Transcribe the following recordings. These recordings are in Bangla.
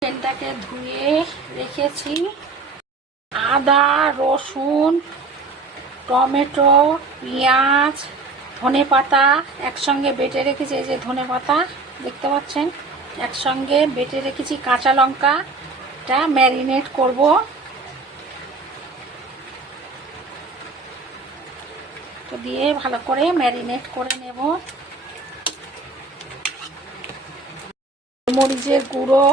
চিকেনটাকে ধুয়ে রেখেছি। আদা, রসুন, টমেটো, পেঁয়াজ, ধনে পাতা একসঙ্গে বেটে রেখেছি। এই যে ধনে পাতা, দেখতে পাচ্ছেন? একসঙ্গে বেটে রেখেছি কাঁচা লঙ্কাটা। ম্যারিনেট করব। তো দিয়ে ভালো করে ম্যারিনেট করে নেব। মরিচের গুঁড়ো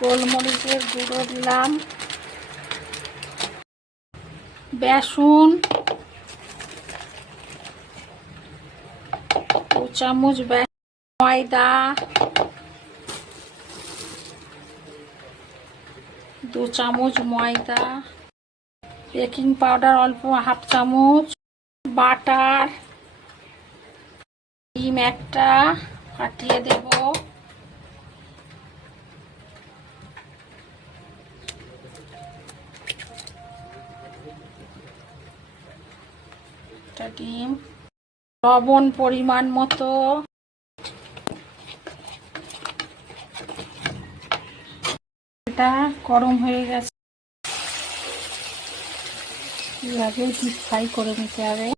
গোলমরিচের গুঁড়ো দিলাম। বেসন, দু চামচ ময়দা, দু চামচ ময়দা, বেকিং পাউডার অল্প হাফ চামচ, বাটার, ডিম একটা ফাটিয়ে দেব। একটা ডিম। লবণ পরিমাণ মতো। এটা গরম হয়ে গেছে। এইভাবে ডিপ ফ্রাই করে নিতে হবে।